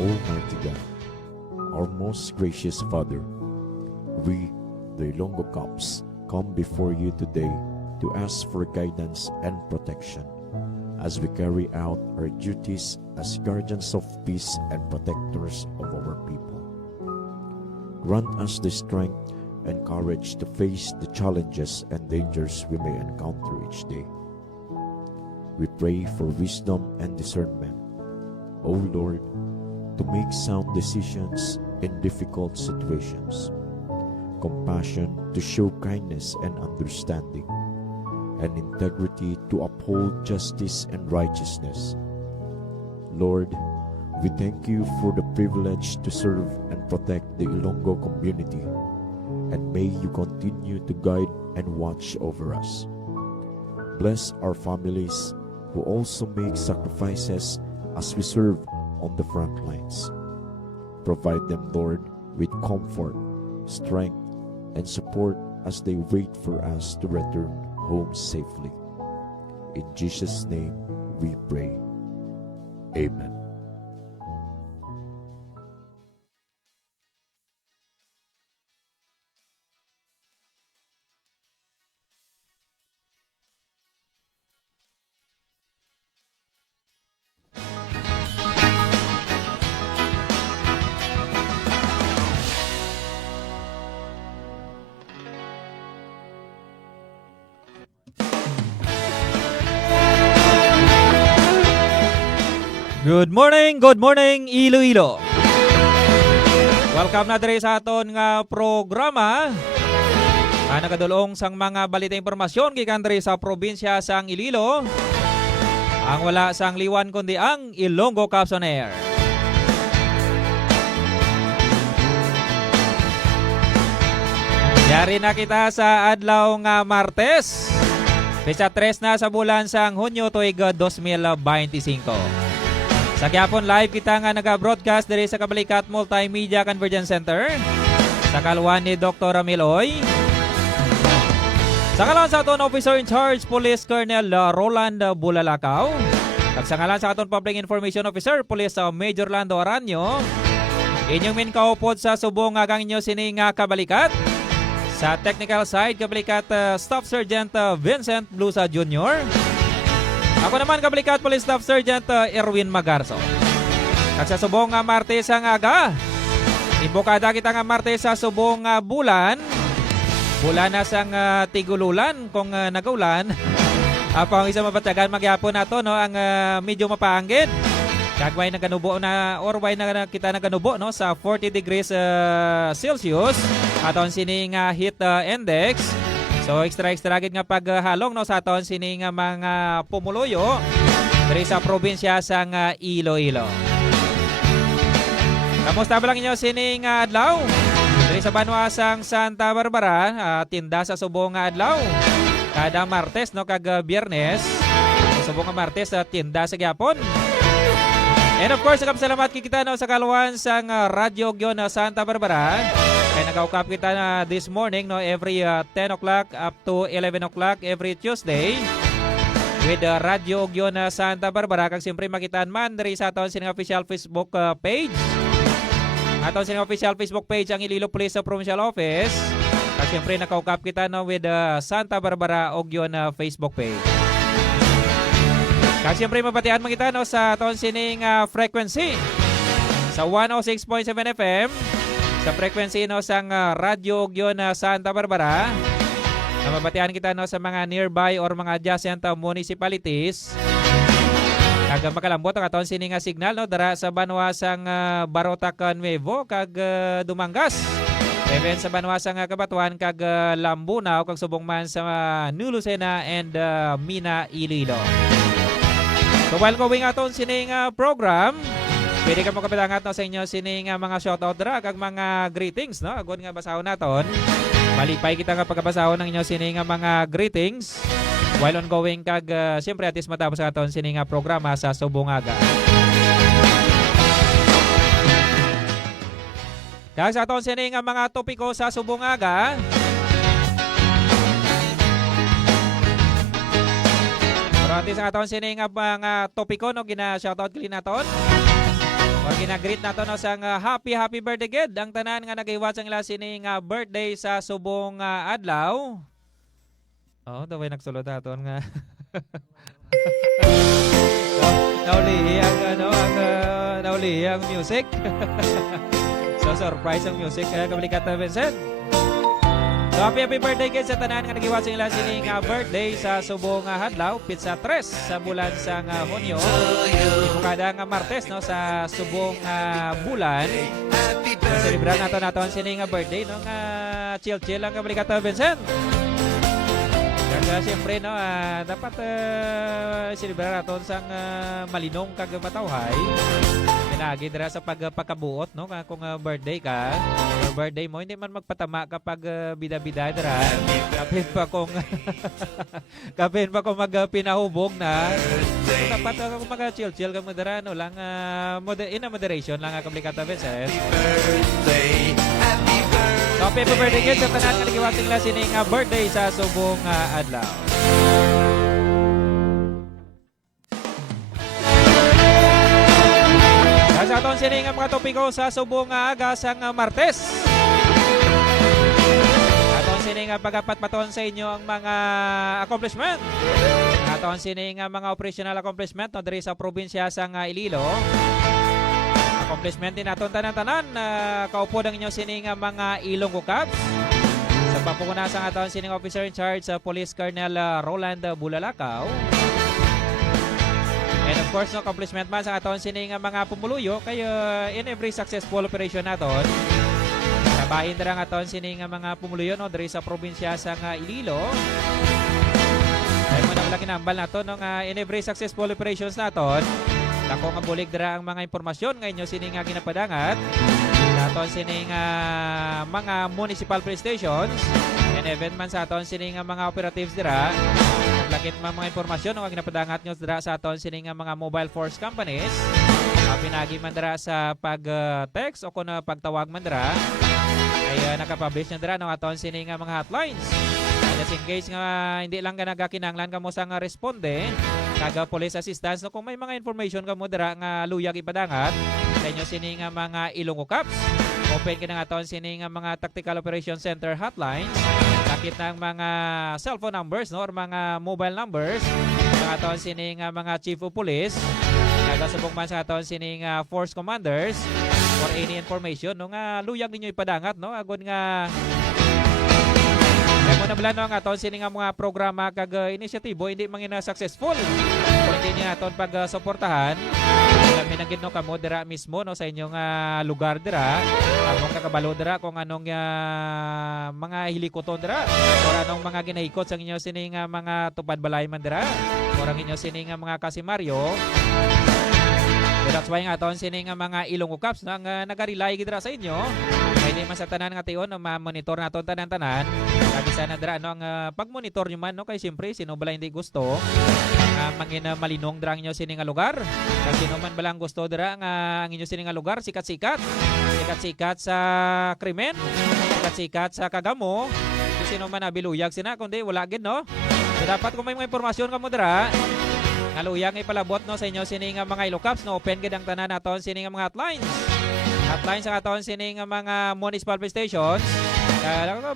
Almighty God, our most gracious Father, we, the Ilonggo Caps, come before you today to ask for guidance and protection as we carry out our duties as guardians of peace and protectors of our people. Grant us the strength and courage to face the challenges and dangers we may encounter each day. We pray for wisdom and discernment, O Lord, to make sound decisions in difficult situations, compassion to show kindness and understanding, and integrity to uphold justice and righteousness. Lord, we thank you for the privilege to serve and protect the Ilonggo community, and may you continue to guide and watch over us. Bless our families who also make sacrifices as we serve on the front lines. Provide them, Lord, with comfort, strength, and support as they wait for us to return home safely. In Jesus' name we pray. Amen. Good morning Iloilo. Welcome na diri sa aton nga programa. Nagadulong sang mga balita impormasyon gikan diri sa probinsya sang Iloilo. Ang wala sang liwan kundi ang Ilonggo Caps on Air. Yari na kita sa adlaw nga Martes. Pesa 3 na sa bulan sang Hunyo tuig 2025. Sa gyapon live kita nga naga-broadcast diri sa Kabalikat Multimedia Convergence Center. Sa kaluan ni Dr. Amiloy. Sa kaluan sa aton Officer in Charge Police Colonel Roland Bulalakaw. At sa kaluan sa aton Public Information Officer Police Major Lando Aranyo. Inyong min kaupod sa subong agang inyo sining Kabalikat. Sa technical side Kabalikat Staff Sergeant Vincent Blusa Jr. Ako naman Kabalikat Police Staff Sergeant Erwin Magarso. At sa subong Martes ang aga, ibukada kita nga Martes sa subong bulan. Bulan na sang tigululan kung nagaulan. Apang isa mabatagan magyapon nato no ang medyo mapaanggid. Kagway na ganubo na or way na kita na ganubo no sa 40 degrees Celsius aton sining heat index. So extra gid nga paghalong no sa aton sining mga pumuluyo diri sa probinsya sang Iloilo. Kamusta ba lang inyo sining adlaw? Diri sa banwa sang Santa Barbara, tinda sa subong adlaw. Kada Martes no kag Biyernes, sa subong Martes tinda sa gyapon. And of course, salamat kita no sa kaluwan sang Radyo Gyon Santa Barbara. Kaya nag-ukap kita na this morning no every 10 o'clock up to 11 o'clock every Tuesday with Radyo Gyon Santa Barbara. Kag siyempre makitaan man diri sa aton sining official Facebook page. Aton sining official Facebook page ang Iloilo Police Provincial Office. Kag siyempre nag-ukap kita no with Santa Barbara Ogyon Facebook page. Kag siyempre mabatian man kita no sa aton sining frequency sa 106.7 FM. Sa frequency no sang Radyo Gyon Santa Barbara. Mabatian kita no sa mga nearby or mga adjacent municipalities. Kag makalambot ang aton sining signal no dara sa banwa sang Barotac Nuevo kag Dumangas. Even sa banwa sang Kabatuan kag Lambunaw kag subong man sa New Lucena and Mina Iloilo. So while going aton sining program, pwede ka mo kapilangat no, sa inyo sining mga shoutout dra kag mga greetings no agud nga basahon naton. Malipay kita nga pagkabasahon ng inyo sining mga greetings while ongoing kag siyempre atis matapos aton sining programa sa subong aga. Kag sa aton sining mga topiko sa subong aga. Pero atis ang aton sining mga topiko no gina shoutout kili naton. Or ginagreet nato no sang happy birthday gid ang tanan nga nag-iwat sang ila sining birthday sa subong adlaw. Oh, daway nagsulod aton nga. Naulihi ang naulihi ang music. So surprise ang music kaya kablikat na Vincent. So happy birthday guys sa tanan nga nagiwat sa ila sining birthday sa subong adlaw pizza 3 sa bulan sang Hunyo. Kada nga Martes no sa subong bulan. Celebrar naton sining birthday no nga chill ang kablikat na Vincent. Kaya siyempre no, dapat celebrar naton sang malinong kag matawhay. Pinagi dira sa pagkabuot no kung birthday ka or birthday mo hindi man magpatama kapag bida-bida dira. Kapin pa kung magpinahubog na. So, dapat kung mag-chill ka mo dira no lang in moderation lang komplikata beses. So, happy birthday kids sa tanan nga nagiwasing la sining birthday sa subong adlaw. Sa aton sining mga topiko sa subong aga sang Martes. Aton sining pagapat-paton sa inyo ang mga accomplishment. Aton sining mga operational accomplishment no diri sa probinsya sang Iloilo. Accomplishment din naton tanan-tanan kaupo ang inyo sining mga Ilonggo Cubs. Sa papunguna sa aton sining officer in charge sa Police Colonel Roland Bulalakaw. And of course, no, accomplishment man sa aton sining mga pumuluyo kay in every successful operation naton. Sabahin dira nga aton sining mga pumuluyo no diri sa probinsya sa Iloilo. Ay mo na wala kinambal naton no nga in every successful operations naton. Ako nga bulig dira ang mga impormasyon nga inyo sining nga ginapadangat. Aton sining mga municipal police stations and event man sa aton sining mga operatives dira. Lakit mga impormasyon nga ginapadangat nyo dira sa aton sining mga mobile force companies. Pinagi man dira sa pag-text o kung pagtawag man dira ay nakapublish na dira ng aton sining mga hotlines. Just in case nga hindi lang ka nagakinanglan ka mo sa nga responde kaga police assistance no kung may mga information ka mo dira nga luyag ipadangat sa inyo sining mga Ilonggo Cubs. Open ka na aton sining mga Tactical Operation Center hotlines. Nakit ng mga cellphone numbers no or mga mobile numbers ng aton sining mga chief of police. Nagasubong man sa aton sining force commanders for any information no nga luyag ninyo ipadangat no agud nga kaya mo na bala no ang aton sining mga programa kag inisyatibo hindi mangina successful kung hindi niya aton pag-suportahan. Kami nang no kamo dira mismo no sa inyong lugar dira among kakabalo dira kung anong mga hilikoton dira or anong mga ginahikot sa inyo sining mga tupad balay man dira or ang inyo sining mga kasimaryo. That's why nga aton sining mga Ilonggo Cubs nang nagarelay gid dira sa inyo. Pwede man sa tanan nga tion no ma-monitor naton tanan-tanan. Kabisa na dira no ang pag-monitor nyo man no kay siyempre sino bala hindi gusto mangin malinong dira ang inyo sining lugar. Kasi sino man balang gusto dira nga ang inyo sining lugar sikat-sikat. Sikat-sikat sa krimen, sikat-sikat sa kagamo. Sino man nabiluyag sina kundi wala gid no. So dapat kung may mga impormasyon kamo dira naluyang ipalabot no sa inyo sining mga Ilonggo Cubs no open gid ang tanan naton sining mga hotlines. Hotlines sa aton sining mga municipal police stations.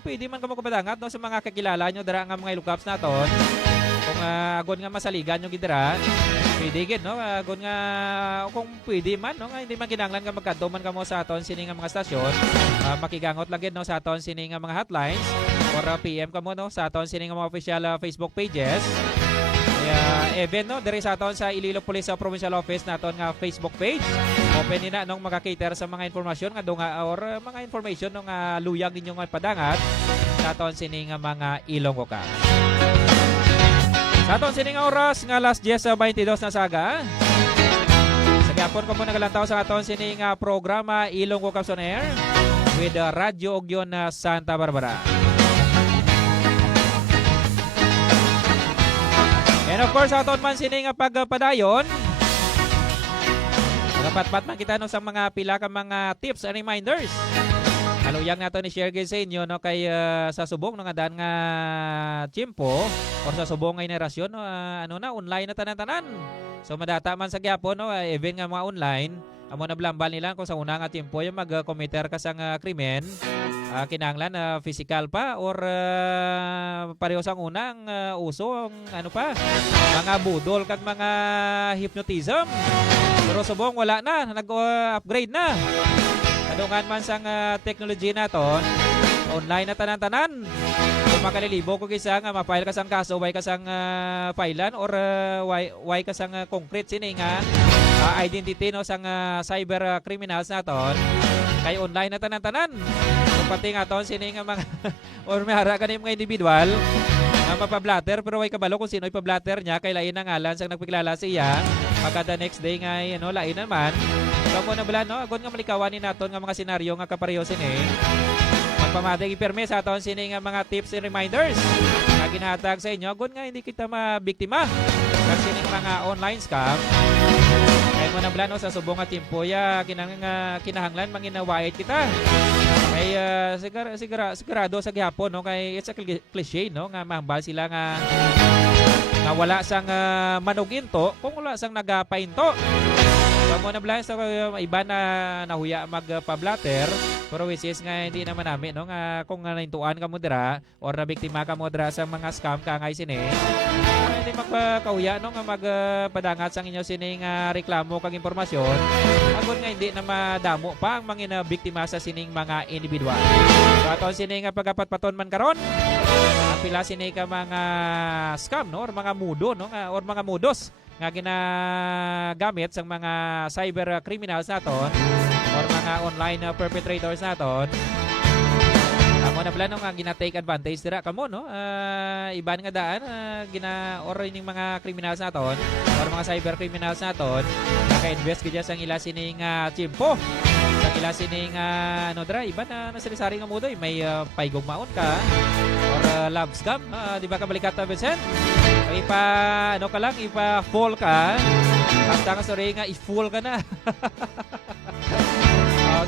Pwede man kamo kapadangat no sa mga kakilala nyo dira nga mga Ilonggo Cubs naton. Kung agod nga masaligan nyo gidira, pwede gid no agod nga kung pwede man no nga hindi man kinahanglan nga magkadto man kamo sa aton sining mga stasyon. Makigangot lang gid no sa aton sining mga hotlines or PM kamo no sa aton sining mga official Facebook pages. Event no diri sa aton sa Iloilo Police Provincial Office naton nga Facebook page. Open nina nung maka-cater sa mga informasyon nga dunga or mga information nung luyag ninyo nga padangat sa aton sining mga Ilonggo Cubs. Sa aton sining oras nga last 10:22 na saga. Sa gyapon ko mo nagalantaw sa aton sining programa Ilonggo Cubs on Air with Radyo Ogyon Santa Barbara. And of course, aton man sining pagpadayon. Dapat man kita no sa mga pila ka mga tips and reminders. Kaluyang nato ni share sa inyo no kay sa subong no nga daan nga tiempo or sa subong nga henerasyon no online na tanan-tanan. So madata man sa gyapon no event nga mga online amo na blambal nila kung sa una nga tiempo yung mag-committer ka sang krimen, kinahanglan physical pa or pareho sang unang uso ang ano pa, mga budol kag mga hypnotism. Pero subong wala na, nag-upgrade na. Kadungan man sang technology naton, online na tanan-tanan. Kung makalilibo ko kisa nga ma-file ka sang kaso, why ka sang filean or why ka sang concrete sini nga identity no sang cyber criminals naton kay online na tanan-tanan. So, pati nga ton sini nga mga or may hara ka mga individual nga mapablatter pero why kabalo kung sino ipablatter niya kay lain ang ngalan sang nagpakilala siya pagka the next day nga ano lain naman. So mo na bala no agon nga malikawan ni naton nga mga senaryo nga kapareho sini. Magpamatig iperme sa aton sini nga mga tips and reminders nga ginahatag sa inyo agon nga hindi kita mabiktima kag sini mga online scam. Kaya mo na bala no sa subong nga timpo ya kinahanglan manginawait kita. Kay sigurado sa gihapon no kay it's a cliche no nga mahambal sila nga wala sang manuginto kung wala sang nagapainto. Kamo na bala sa iba na nahuya magpablatter pero which is nga hindi naman namin no nga kung naintuan ka mo dira or nabiktima ka mo dira sa mga scam ka ngay sini hindi magpakahuya no nga magpadangat sang inyo sini nga reklamo kag impormasyon agon nga hindi na madamo pa ang mga biktima sa sining mga individual. So aton sini nga pagapat-paton man karon ang pila sini ka mga scam no or mga mudo no nga or mga mudos nga ginagamit sa mga cyber criminals naton or mga online perpetrators naton. Amo na pala no nga gina-take advantage dira kamo no. Iban nga daan or ining mga criminals naton or mga cyber criminals naton naka-invest gid sa ila sining tiempo. Sa ila sining ano dira iban na sari-sari nga mudo may paigugmaon ka or love scam di ba kabalikat Vincent? Ipa ka lang, ipa-fall ka. Basta nga sorry nga, i-fool ka na.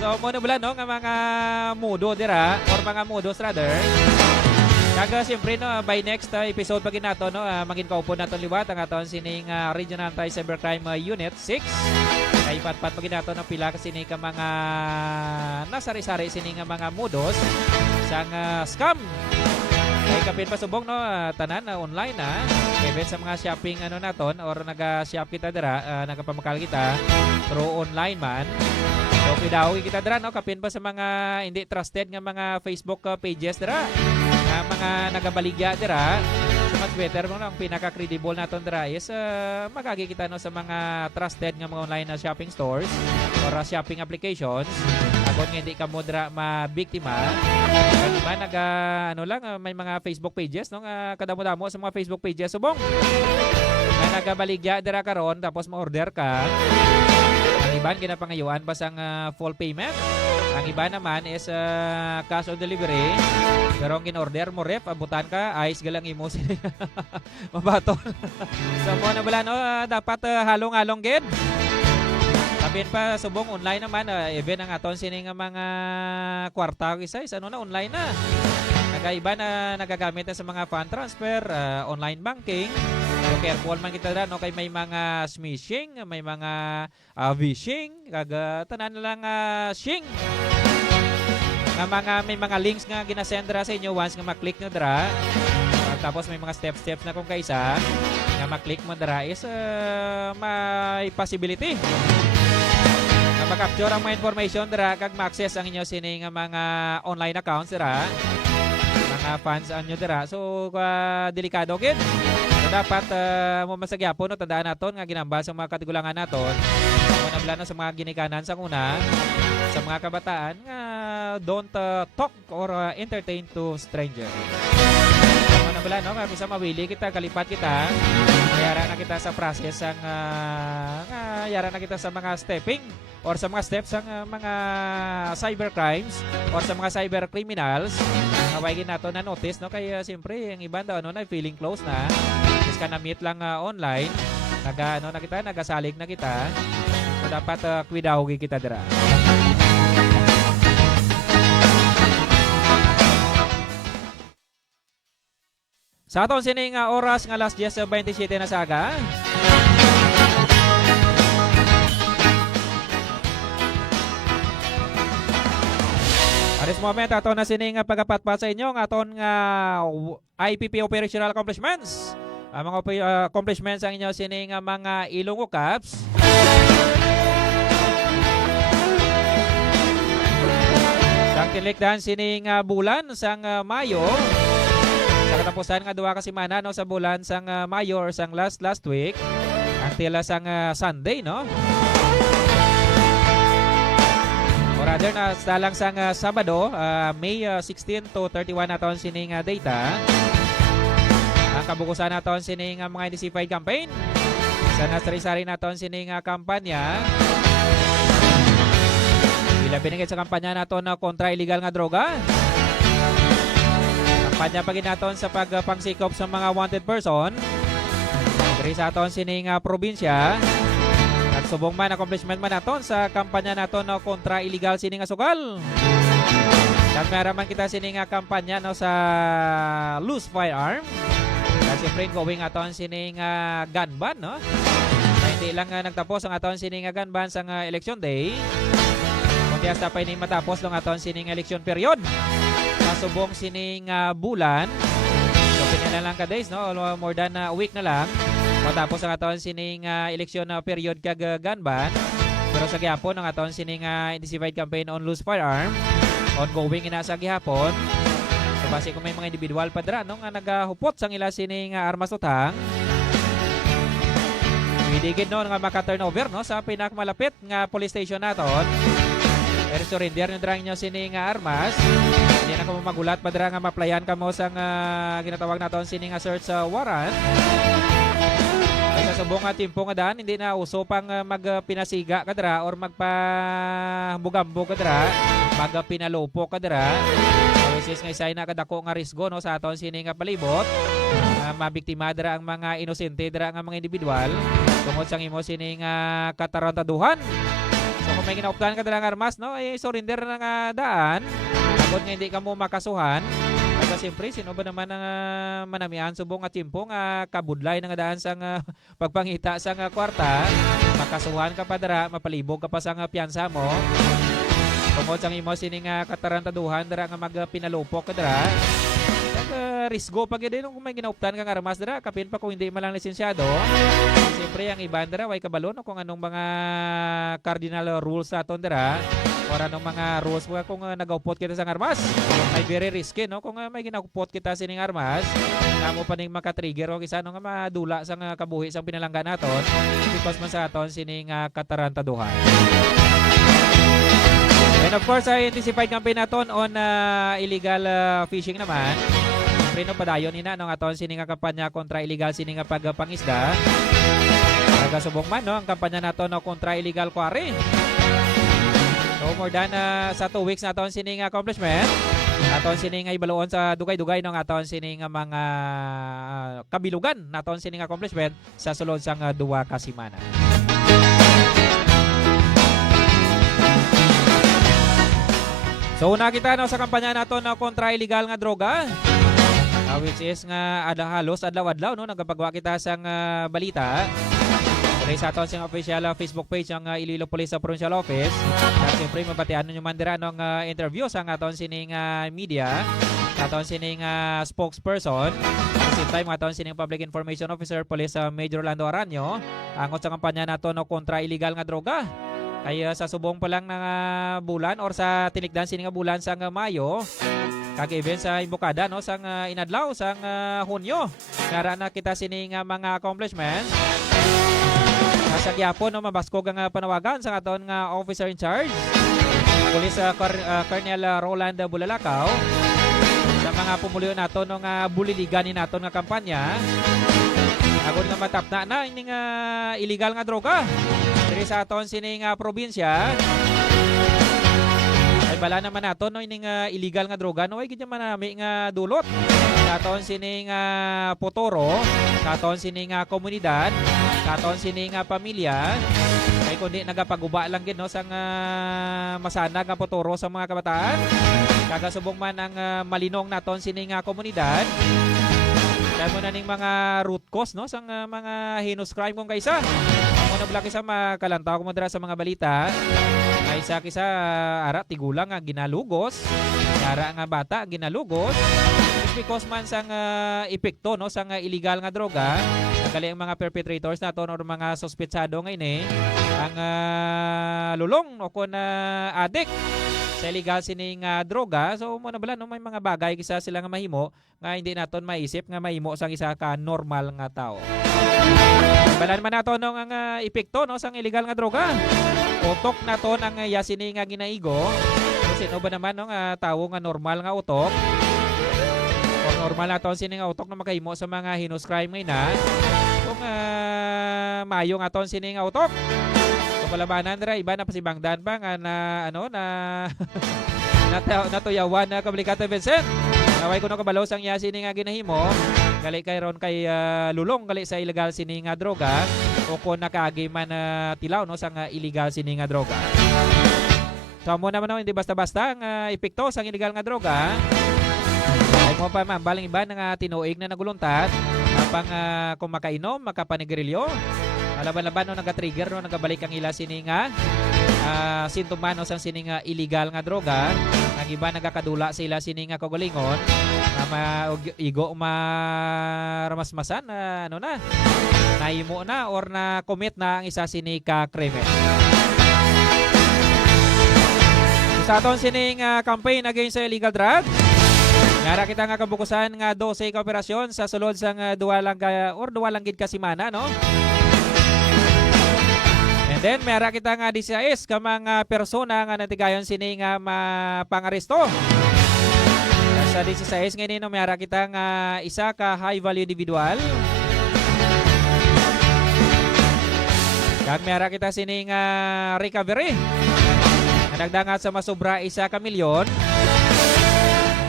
So, muna bala, no, nga mga mudo dira, or mga mudos rather. Kaga, siyempre, no, by next episode pag nato, no, maging kaupo nato liwat ang aton sining Regional Anti-Cybercrime Unit 6. Kay pat-pat pag nato, no, pila ka sining ka mga nasari-sari sining mga mudos sang scam. Ay kapit pasubong no tanan online na even sa mga shopping ano naton or naga-shop kita dira nagapamakal kita through online man. So pidawi kita dira no kapin pa sa mga hindi trusted nga mga Facebook pages dira. Nga mga nagabaligya dira. So much better mo no ang pinaka-credible naton dira is magagi kita no sa mga trusted nga mga online na shopping stores or shopping applications. Agon nga hindi ka mo dira mabiktima. Kung ba ano lang may mga Facebook pages no nga kadamo-damo sa mga Facebook pages subong. Na nagabaligya dira karon tapos ma-order ka. Ang iban ginapangayuan basang full payment. Ang iba naman is cash on delivery. Pero ang in-order mo ref, abutan ka, ayos galang imo sila. Mabaton. So mo na bala no, dapat halong-halong gid. Sabihin pa subong online naman, even ang aton sining mga kwarta isa ano na online na. Nagaiba na nagagamit na sa mga fund transfer, online banking. So careful man kita no kay may mga smishing, may mga phishing, tanan lang shing. Nga may mga links nga ginasend dra sa inyo once nga maklik nyo dra. Tapos may mga steps na kung kaisa nga maklik mo dra is may possibility na makapture ang mga information dra kag ma-access ang inyo sining mga online accounts dra. Mga funds anyo dira. So delikado gid. So dapat mo masagyapon no tandaan naton nga ginambal sa mga katigulangan naton. Mo nabla sa mga ginikanan sa una sa mga kabataan nga don't talk or entertain to stranger. Mo nabla no nga bisa mawili kita kalipat kita. Yara na kita sa process ang yara na kita sa mga stepping or sa mga steps ang mga cyber crimes or sa mga cyber criminals. Nawagin nato na notice no kaya siyempre ang iba daw ano na feeling close na. Is ka na meet lang online. Nagasalig na kita. So dapat kwidawgi kita dira. Sa aton sining oras nga alas 10:27 na saga. this moment aton na sining pagapatpat sa inyo ng aton nga IPP operational accomplishments. Ang mga accomplishments ang inyo sining mga Ilonggo Caps. Sang tinlikdan sining bulan sang Mayo. Sa katapusan nga duha ka semana no sa bulan sang Mayo or sang last week until sang Sunday no. Or rather na salang sang Sabado, May 16 to 31 naton sining data. Ang kabukusan naton sining mga intensified campaign. Sa nasari-sari naton sining kampanya. Bila binigay sa kampanya naton na kontra illegal nga droga. Kampanya pagin naton sa pagpangsikop sa mga wanted person. Diri sa aton sining probinsya. Nagsubong man accomplishment man naton sa kampanya naton na kontra illegal sining asukal. At meron man kita sining kampanya no sa loose firearm. Kasi siyempre going aton sining gun ban no. Na hindi lang nagtapos ang aton sining gun ban sa election day. Kundi hasta pa ini matapos lang aton sining election period. Nasubong sining bulan. So pinala lang ka days no, more than a week na lang. Matapos ang aton sining election period kag gun ban. Pero sa gihapon ang aton sining intensified campaign on loose firearm ongoing ina sa gihapon. So base kung may mga individual pa dira no nga nagahupot sang ila sining armas utang. Bidigid no nga maka-turnover no sa pinakamalapit nga police station naton. Pero surrender nyo dira inyo sining armas. Hindi na ka magulat pa dira nga maplayan ka mo sang ginatawag naton sining search warrant. Sa subong nga timpo nga daan, hindi na uso pang magpinasiga ka dira or magpahambugambo ka dira, magpinalopo ka dira. Which is nga isay na kadako nga risgo no sa aton sini nga palibot. Mabiktima dira ang mga inosente dira nga mga individual tungod sang imo sini nga katarantaduhan. So kung may ginaoptan ka dira nga armas no, ay surrender na nga daan. Agod nga hindi ka mo makasuhan. Kasi siyempre, sino ba naman ang manamihan subong at timpo nga kabudlay nga daan sa pagpangita sa kwarta, makasuhan ka pa dara, mapalibog ka pa sa piyansa mo. Tungod sang imo sining katarantaduhan dara nga magpinalupok ka dara. Risgo pag din kung may ginauptan kang armas dara, kapin pa kung hindi man lang lisensyado. Siyempre, ang iban dara, way kabalo no, kung anong mga cardinal rules naton dara. Or anong mga rules kung nagaupot kita sa armas. Ay very risky no kung may ginaupot kita sining armas. Namo pa ning maka-trigger o isa no nga madula sa kabuhi sang pinalangga naton because man sa aton sining katarantaduhan. And of course, ay intensified campaign naton on illegal fishing naman. Preno padayon ina no aton sining kampanya kontra illegal sining pagpangisda. Nagasubong man no ang kampanya naton no kontra illegal quarry. So more than sa 2 weeks na aton sining accomplishment. Aton sining ibaloon sa dugay-dugay ng aton sining mga kabilugan naton sining accomplishment sa sulod sang 2 ka semana. So una kita no sa kampanya naton na kontra illegal nga droga. Which is nga halos adlaw-adlaw no nagapagawa kita sang balita. Sa aton siyang official Facebook page ang Iloilo Police Provincial Office. At siyempre mabatian nyo man dira ng interview sa aton sining media, aton sining spokesperson, at the same time aton sining Public Information Officer Police Major Orlando Aranyo angot sa kampanya nato no kontra illegal nga droga. Kaya sa subong pa lang ng bulan or sa tinikdan sining bulan sang Mayo kag event sa Imbokada no sang inadlaw sang Hunyo. Nara na kita sining mga accomplishments. Sa gyapon no mabaskog ang panawagan sa aton nga officer in charge Police Colonel Roland Bulalakaw sa mga pumuluyo nato no nga buliligan ni naton nga kampanya. Agod nga matapna na ining illegal nga droga diri sa aton sining probinsya. Ay bala naman nato no ining illegal nga droga no ay gid manami nga dulot sa aton sining potoro, sa aton sining komunidad, sa aton sining pamilya. Kay kundi nagapaguba lang gid no sang masanag nga potoro sa mga kabataan. Kagasubong man ang malinong naton sining komunidad. Kaya mo na ning mga root cause no sang mga heinous crime kung kaisa. Ang una blaki sa makalantaw ko mo dira sa mga balita ay Isa kisa ara tigulang nga ginalugos, ara nga bata ginalugos. Just because man sang epekto no sang illegal nga droga, gali ang mga perpetrators nato or mga suspetsado ngayon ang lulong o kun addict sa illegal sining droga. So mo na bala no may mga bagay kisa sila nga mahimo nga hindi naton maisip nga mahimo sang isa ka normal nga tao. Balan man nato no ang epekto no sang illegal nga droga. Utok naton ang yasini nga ginaigo. Sino ba naman no nga tawo nga normal nga utok? O normal naton sini nga utok na makahimo sa mga heinous crime ngayon na. Kung mayo nga ton sini nga utok. Kapalabanan dira iba na pasibangdan pa nga na ano na natuyawan na Kablikata Vincent. Naway kuno kabalo sang yasini nga ginahimo. Gali kay ron kay lulong gali sa illegal sini nga droga o kung nakaagi man tilaw no sang illegal sini nga droga. So mo naman no, hindi basta-basta ang epekto sang illegal nga droga. Ay mo pa man baling iba nga tinuig na naguluntat apang kung makainom, makapanigrilyo. Alaban-laban no nagatrigger no nagabalik ang ila sini nga sintoman no sang sini nga illegal nga droga. Ang iba nagakadula sa ila sini nga kagalingon na igo maramasmasan na ano na naimo na or na commit na ang isa sini ka krimen. Sa aton sining campaign against sa illegal drugs, ngara kita nga kabukusan nga 12 ka operasyon sa sulod sang duwa lang gid ka semana no. And then mera kita nga 16 ka mga persona nga natigayon sini nga mapangaresto. Sa 16 ngayon no mera kita nga isa ka high value individual. Kag mera kita sini nga recovery. Nagdangat sa masobra isa ka milyon.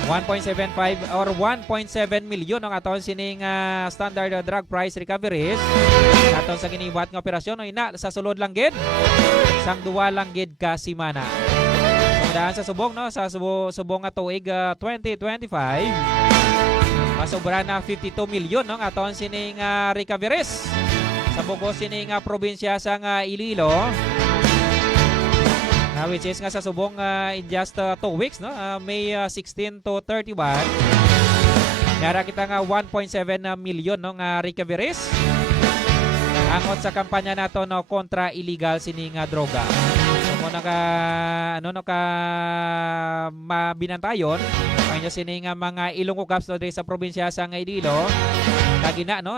1.75 or 1.7 milyon ang aton sining standard drug price recoveries. Aton sa giniwat nga operasyon no ina sa sulod lang gid sang duwa lang gid ka semana. Sumdahan sa subong no sa subong nga tuig 2025 masobra na 52 milyon no ang aton sining recoveries sa bugos sining probinsya sang Iloilo. Which is nga sa subong in just 2 weeks no May 16 to 31 nara kita nga 1.7 milyon no nga recoveries angot sa kampanya nato no kontra illegal sini nga droga. So mo naka ano no ka mabinantayon ang inyo sini nga mga Ilonggo Caps no sa probinsya sa Iloilo. Kagina no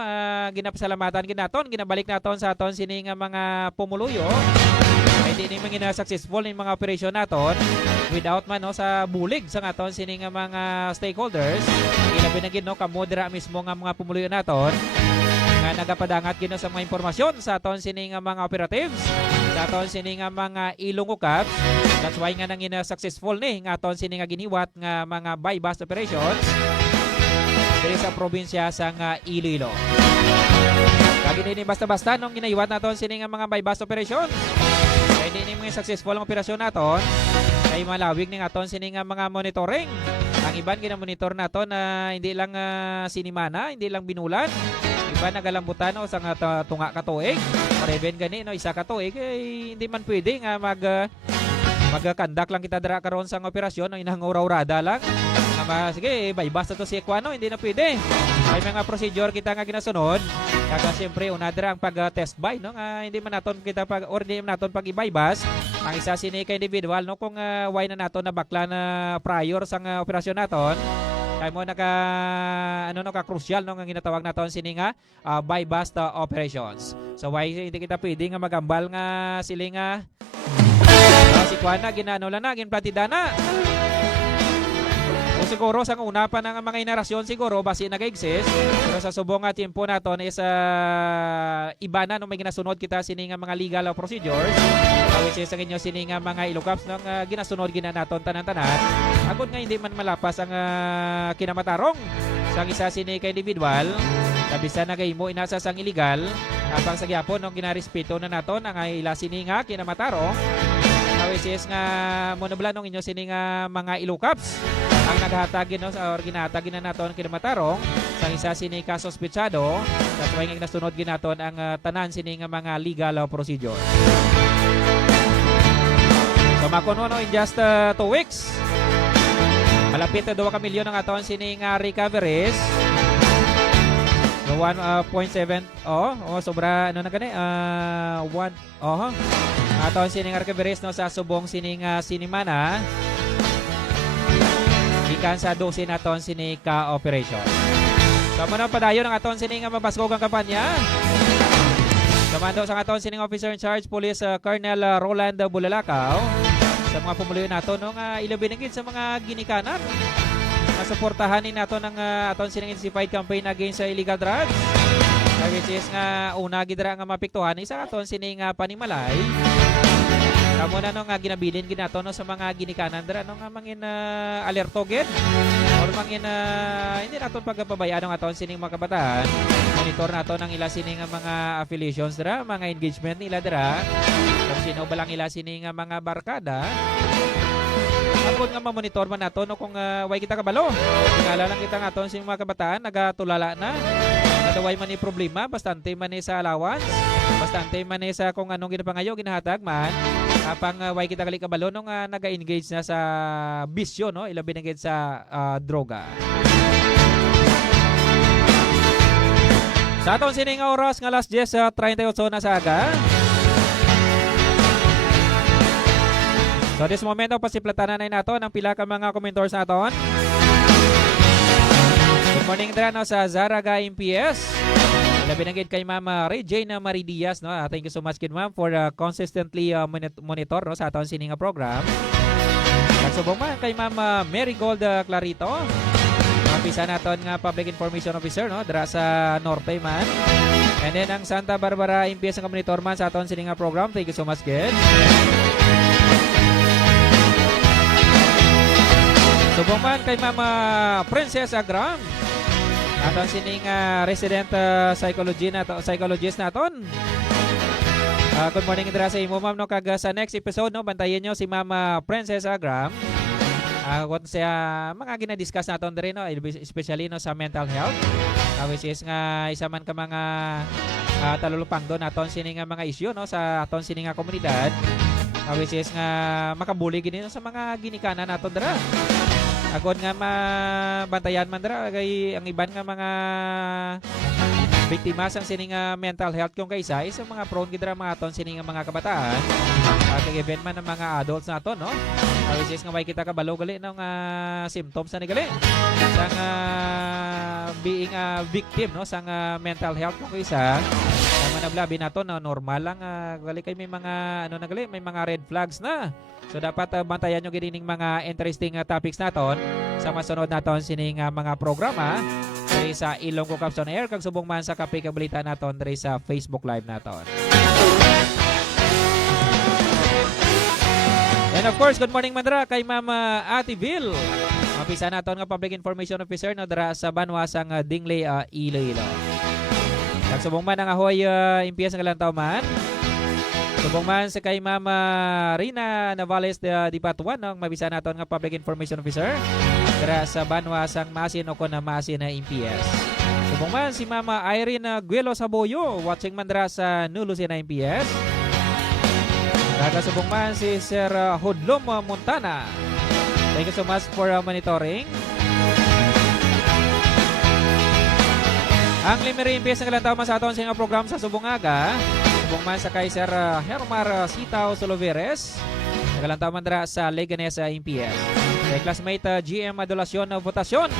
ginapasalamatan ginaton ginabalik naton sa aton sini nga mga pumuluyo. Hindi ni mga successful in mga operasyon naton without man no sa bulig sa aton sini nga mga stakeholders. Ilabi na gid no kamodera mismo nga mga pumuluyo naton nga nagapadangat gid no sa mga impormasyon sa aton sini nga mga operatives sa aton sini nga mga Ilonggo Caps. That's why nga nangin successful ni nga aton sini nga giniwat nga mga buy-bust operations diri sa probinsya sa Iloilo. Kagi ni basta-basta nung ginaiwat naton sini nga mga buy-bust operations. Hindi ni mga successful ang operasyon naton kay malawig ning aton sini nga mga monitoring. Ang iban gina-monitor naton na hindi lang sinimana, hindi lang binulan. Iba nagalambutan o sang tunga ka tuig. Pareven gani no isa ka tuig hindi man pwede nga magkandak lang kita dira karon sang operasyon no inang ura-urada lang. Sige, buy-bust to si Equano, hindi na pwede. May mga procedure kita nga ginasunod. Kaya siyempre unadra ang pag-test buy no hindi man naton kita pag or hindi man naton pag i-buy-bust ang isa sini ka individual no kung why na naton na bakla na prior sang operasyon naton. Kaya mo ka crucial no nga ginatawag naton sini nga buy-bust operations. So why hindi kita pwede nga magambal nga sili nga si Kuana ginano lang na ginplatida na. So siguro sa una pa ng mga inarasyon siguro basi nag-exist pero sa subong nga tiempo naton is iba na no may ginasunod kita sini nga mga legal procedures which is ang inyo sini nga mga Ilonggo Caps no nga ginasunod gina naton tanan-tanan agud nga hindi man malapas ang kinamatarong sang isa sini ka individual kabisa nagahimo inasa sang illegal apang sa gyapon no ginarespeto na naton ang ila sini nga kinamatarong which is nga monoblan ng inyo sini nga mga Ilonggo Caps ang naghatagin no sa or ginatagin na naton kinamatarong sa isa sini ka suspetsado sa tuwing nasunod ginaton ang tanan sini nga mga legal procedure. So Kamakuno no in just 2 weeks. Malapit na 2 ka milyon ang aton sining recoveries. 1.7 sobra ano na gani 1 aton sining recoveries no sa subong sining sinimana ikan sa 12 naton sining ka operation. So muna padayon ang aton sining mabasgogang kampanya. Komando sa aton sining officer in charge Police Colonel Roland Bulalakaw sa mga pumuloy nato no nga ilabinigid sa mga ginikanan. Suportahanin nato ng aton sining intensified campaign against sa illegal drugs. Which is nga una gidra nga mapiktuhan isa aton sining panimalay. Kamo na no nga ginabilin ginato no sa mga ginikanan dira no nga mangin alerto gid or mangin hindi naton pagpabayaan ng aton sining mga kabataan. Monitor nato ng ila sining mga affiliations dira, mga engagement nila dira. Kung sino ba lang ila sining mga barkada. Apod nga mamonitor man nato no kung way kita kabalo. Tingala lang kita nga aton sining mga kabataan nagatulala na. Nadaway man ni problema bastante man ni sa allowance, bastante man ni sa kung anong ginapangayo ginahatag man. Kapang way kita kali kabalo no nga naga-engage na sa bisyo no, ilabi na gid sa droga. Sa aton sining oras nga alas 10:38 na sa aga. So this momento pasiplatanan na nato ng pila ka mga komentors naton. Good morning dira no sa Zaraga MPS. Labi na gid kay Ma'am Regina Marie Diaz no. Thank you so much kid ma'am for consistently monitor no sa aton sining program. Nagsubong man kay Ma'am Marigold Clarito. Mapisa naton nga public information officer no dira sa Norte man. And then ang Santa Barbara MPS nga monitor man sa aton sining program. Thank you so much kid. Subong man kay Mama Princess Agram. Aton sining resident psychologist naton. Good morning dira sa imo ma'am no kag sa next episode no bantayan nyo si Mama Princess Agram. Kung siya mga gina-discuss naton diri no especially no sa mental health. Which is nga isa man ka mga talulupang do naton sining mga issue no sa aton sining komunidad. Which is nga makabuli gini no sa mga ginikanan naton dira. Agod nga mabantayan man dira kay ang iban nga mga biktima sang sining mental health kung kaysa isa mga prone gid ra mga aton sining mga kabataan. Kay event man ng mga adults naton no. Which is nga may kita kabalo gali ng symptoms na ni gali. Sang being a victim no sang mental health kung kaysa manablabi nato na normal lang gali kay may mga ano na gali may mga red flags na. So dapat bantayan nyo ginining mga interesting topics naton sa masunod naton sining mga programa diri sa Ilonggo Caps on Air kag subong man sa kape kabalita naton diri sa Facebook Live naton. And of course, good morning mandra kay Mama Ate Bill. Mapisa naton nga public information officer no dira sa Banwasang Dingley Iloilo. Kag subong man ang ahoy impias nga lantaw man. Subong man sa kay Mama Rina Navales de Patuan ang mabisa naton nga public information officer dira sa Banwasang Masin o kon Masin na MPS. Subong man si Mama Irene Guelo Saboyo watching man dira sa Nulusin na MPS. Subong man si Sir Hudlom Montana. Thank you so much for monitoring. Ang Limeri MPS nga lantaw man sa aton sa program sa Subong Aga. Subong man sa kay Sir Hermar Sitaw Soloveres. Nagalantaw man dira sa Leganesa MPS. Kay classmate GM Adolasyon Votasyon.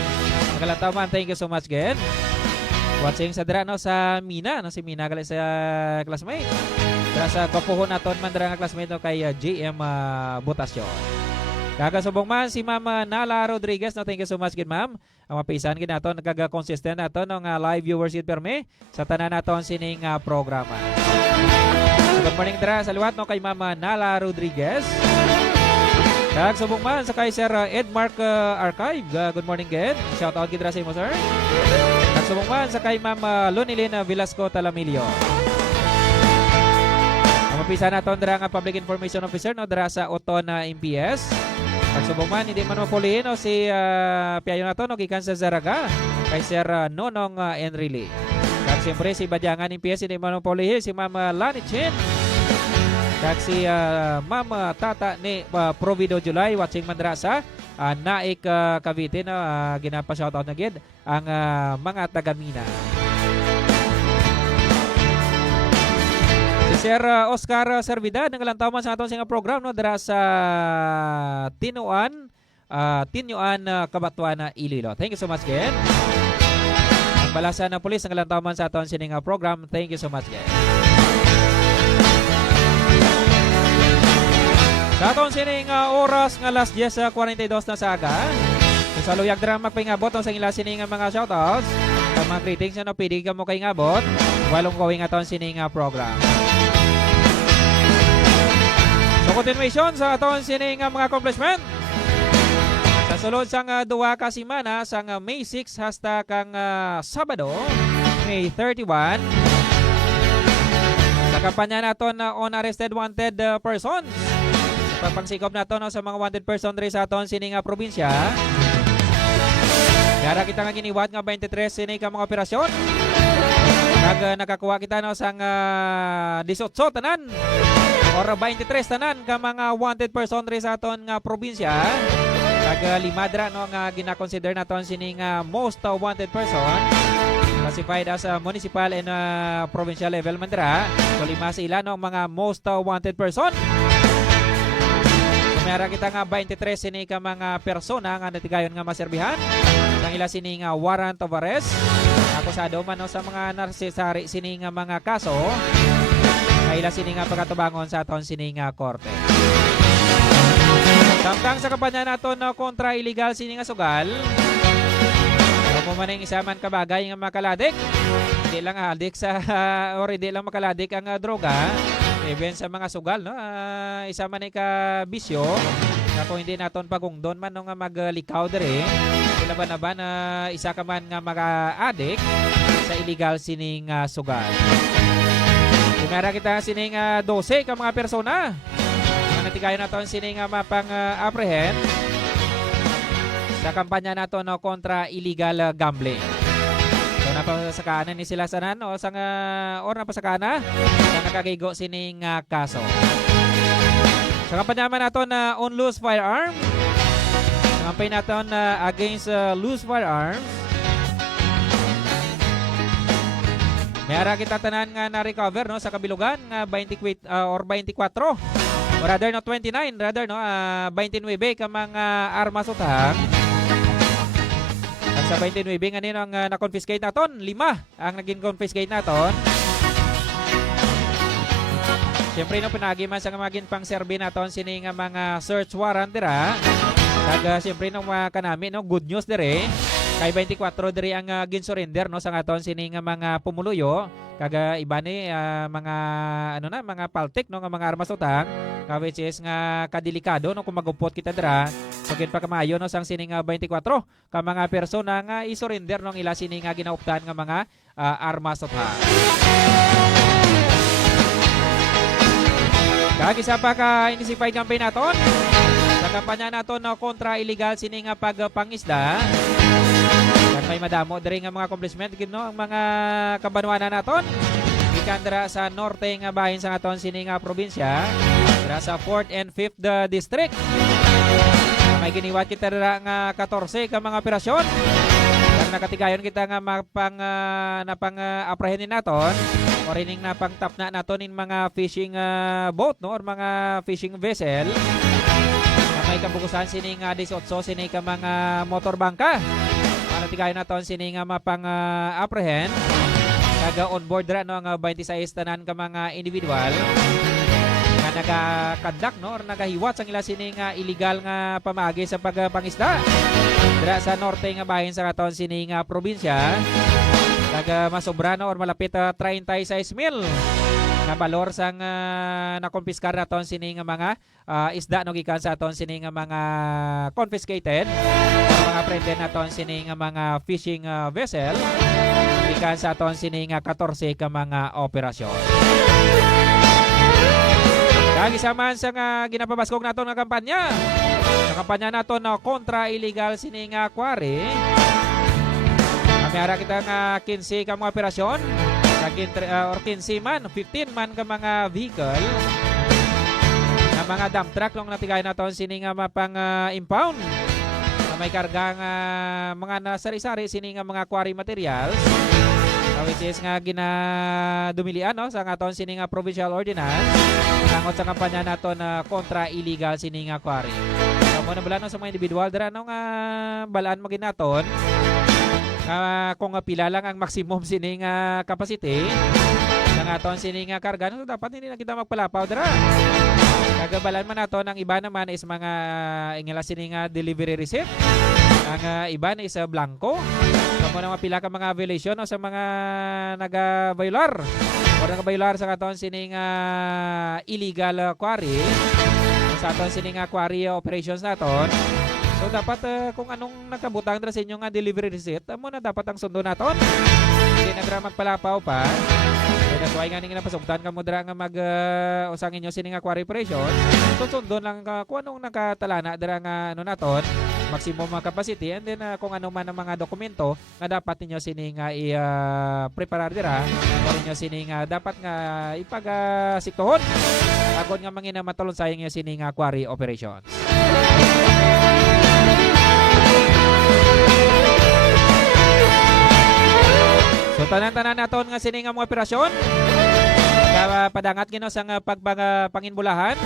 Nagalantaw man, thank you so much again. Watching sa dira no sa Mina, no si Mina gali sa classmate. Dira sa kapuhon naton man dira nga classmate no kay GM Votasyon. Kagasubong man si Mama Nala Rodriguez. No, thank you so much again ma'am. Ang mapisan gid naton nagaga-consistent naton ng live viewership perme sa tanan naton sining programa. Good morning dira sa liwat no kay Mama Nala Rodriguez. Kag subong man sa kay Sir Edmark Archive. Good morning again. Shout out gid dira sa imo sir. Kag subong man sa kay Mama Lonilena Velasco Talamilio. Ang mapisa naton dira nga public information officer no dira sa Oton MPS. Kag subong man hindi man mapulihin no si piayo nato no gikan sa Zaraga kay Sir Nonong Enrile. At siyempre si Badyangan MPS hindi man mapulihin si Mama Lani Chin. Kag si Mama Tata ni Provido July watching Mandrasa Naik Cavite na ginapa-shoutout na gid ang mga taga-Mina. Si Sir Oscar Servidad ng lantaman sa aton singa program no dira sa Tinuan Kabatuan Iloilo. Thank you so much again. Ang balasan ng pulis ng lantaman sa aton sining program. Thank you so much again. Sa aton sining oras nga alas 10:42 na sa aga. Sa luyag dira magpingabot sa ila sining mga shoutouts. Ang mga greetings na pwede ka mo kay ngabot. Walong going aton sining program. So continuation sa aton sining mga accomplishment. Sa sulod sang duwa ka semana sang May 6 hasta kang Sabado, May 31. Sa kampanya naton na unarrested wanted persons. Pagpangsikop nato no, sa mga wanted person diri sa aton sining probinsya. Yara kita nga giniwat nga 23 sini ka mga operasyon. Nakakuha kita no sang 18 tanan or 23 tanan ka mga wanted person diri sa aton nga probinsya. Kag limadra no nga gina-consider naton sining most wanted person classified as municipal and provincial level man dira. So lima sila no mga most wanted person. Mayara kita nga 23 sini ka mga persona nga natigayon nga maserbihan. Ang ila sini nga warrant of arrest. Akusado man no, sa mga narsisari sini nga mga kaso. Ila sini nga pagkatubangon sa aton sini nga korte. Samtang sa kampanya naton na kontra illegal sini nga sugal. Kung man ang isa man kabagay nga makaladik. Hindi lang haldik sa or hindi lang makaladik ang droga. Even sa mga sugal no isa man ay kabisyo na kung hindi naton pagungdon man no nga maglikaw diri sila ba na ba na isa ka man nga mag-addict sa illegal sining sugal. Kumara kita sining 12 ka mga persona nga natigayon naton sining mapang-apprehend sa kampanya naton no kontra illegal gambling. Napasakanan ni sila sanan o sang or napasakana na nakagigo sining kaso. Sa kampanya naton na on loose firearm. Sa kampanya naton against loose firearms. Mayara kita tanan nga na-recover no sa kabilugan nga 20 or 24 or rather no 29 rather no 29 ka mga armas utang. Sa 29 nga nino ang na-confiscate naton, 5 ang naging confiscate naton. Siyempre no pinagi man sa maging pang-serve naton sini nga mga search warrant dira. Kag siyempre no mga kanami no good news dire. Kay 24 diri ang gin-surrender no sa aton sini nga mga pumuluyo. Kag iba ni mga mga paltik no nga mga armas utang, which is nga kadelikado no kung magupot kita dira. Pagin pa kamayo no sang sining 24 ka mga persona nga i-surrender nung ila sining ginauptan nga mga armas utang. Kag isa pa ka inisified campaign naton sa kampanya naton no kontra illegal sining pagpangisda. Kag may madamo diri nga mga accomplishment gid no ang mga kabanwanan naton. Gikan dira sa norte nga bahin sa aton sining probinsya, dira sa 4th and 5th district. May giniwat kita dira nga 14 ka mga operasyon. Kag nakatigayon kita nga napang-apprehendin naton or ining napang-tap na naton in mga fishing boat no or mga fishing vessel. May kabukusan sining 18 sini ka mga motorbangka. Natigayon naton sini nga mapang-apprehend. Kag on board dira no ang 26 tanan ka mga individual nga nagakadlak no or nagahiwat sang ila sining illegal nga pamagi sa pagpangisda dira sa norte nga bahin sa aton sining probinsya. Kag masobra no or malapit 36 mil nga balor sang nakonpiskar naton sining mga isda no gikan sa aton sining mga confiscated mga prende naton sining mga fishing vessel gikan sa aton sining 14 ka mga operasyon. Kag isa man sa ginapabaskog naton nga kampanya. Sa kampanya naton na kontra illegal sining quarry. Mayara kita nga 15 ka mga operasyon. Or 15 man, 15 man ka mga vehicle mga dump truck long natigay naton sini nga mapang impound na may kargang mga nasari-sari sini nga mga quarry materials which is nga ginadumilian no sa aton sini nga provincial ordinance angot sa kampanya naton kontra illegal sini nga quarry. So mo na bala no sa mga individual dira no nga balaan maginaton kung pila lang ang maximum sini nga capacity ng aton sini nga karga no dapat hindi na kita magpalapaw dira. Kagabalan man nato ang iba naman is mga ingala sini nga delivery receipt. Ang iba is blanco. Kamo na mapila ka mga violation no, sa mga naga-violar o naga-violar sa aton sini nga illegal quarry. Sa aton sini nga quarry operations naton. So dapat kung anong nakabutang dira sa inyo nga delivery receipt, mo na dapat ang sundo naton. Hindi na dira magpalapaw pa. That's why nga nang napasugtan ka mo dira nga usang inyo sini nga quarry operation. So sundo lang kung anong nakatalana dira nga ano naton, maximum capacity and then kung ano man ang mga dokumento nga dapat ninyo sini nga i-preparar dira o ninyo sini nga dapat nga ipag-siktohon agod nga mangina matulon sa inyo sini nga quarry operations. So tanan-tanan naton nga sini nga mga operasyon padangat gino sa pagpanginbulahan